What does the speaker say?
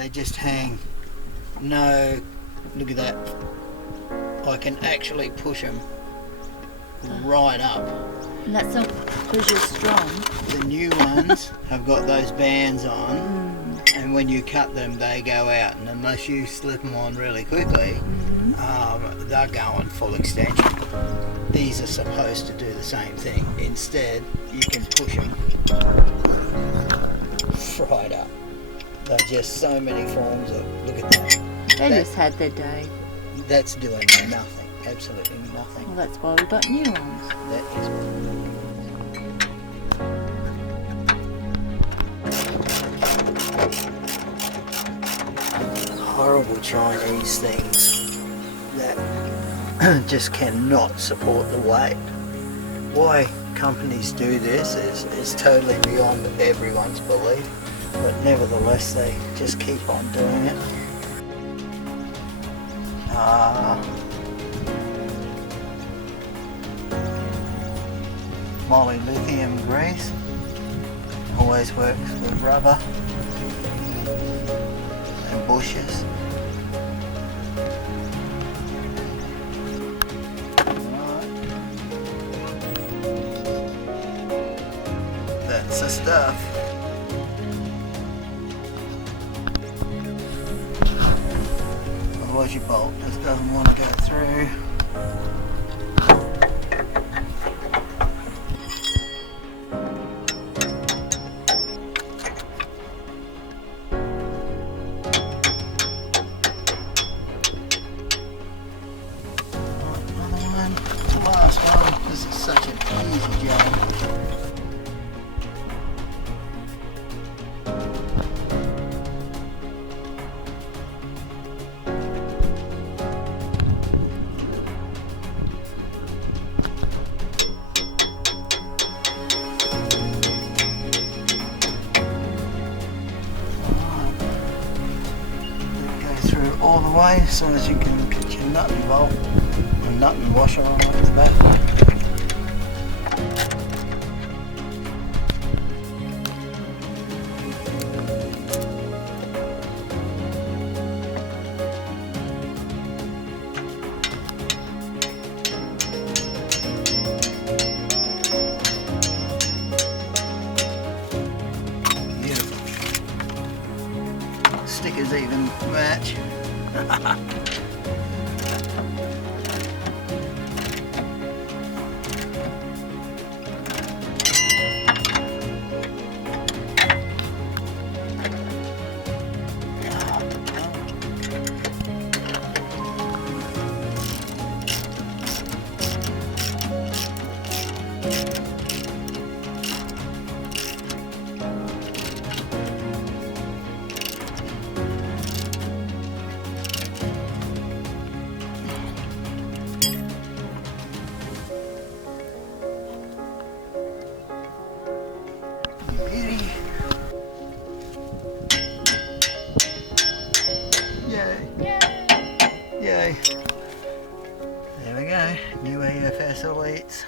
They just hang. No, look at that. I can actually push them right up. And that's not because you're strong. The new ones have got those bands on, and when you cut them they go out, and unless you slip them on really quickly, they're going full extension. These are supposed to do the same thing. Instead, you can push them right up. They're just so many forms of, look at that. They just had their day. That's doing nothing, absolutely nothing. Well, that's why we got new ones. That is horrible Chinese things that just cannot support the weight. Why companies do this is totally beyond everyone's belief, but nevertheless they just keep on doing it. Molylithium grease always works with rubber and bushes. That's the stuff. Otherwise your bolt just doesn't want to go through. Another one, the last one. This is such an easy job. All the way as soon as you can get your nut and bolt and nut and washer on at the back. Beautiful. Stickers even match. Yay. There we go, new AFS Elites.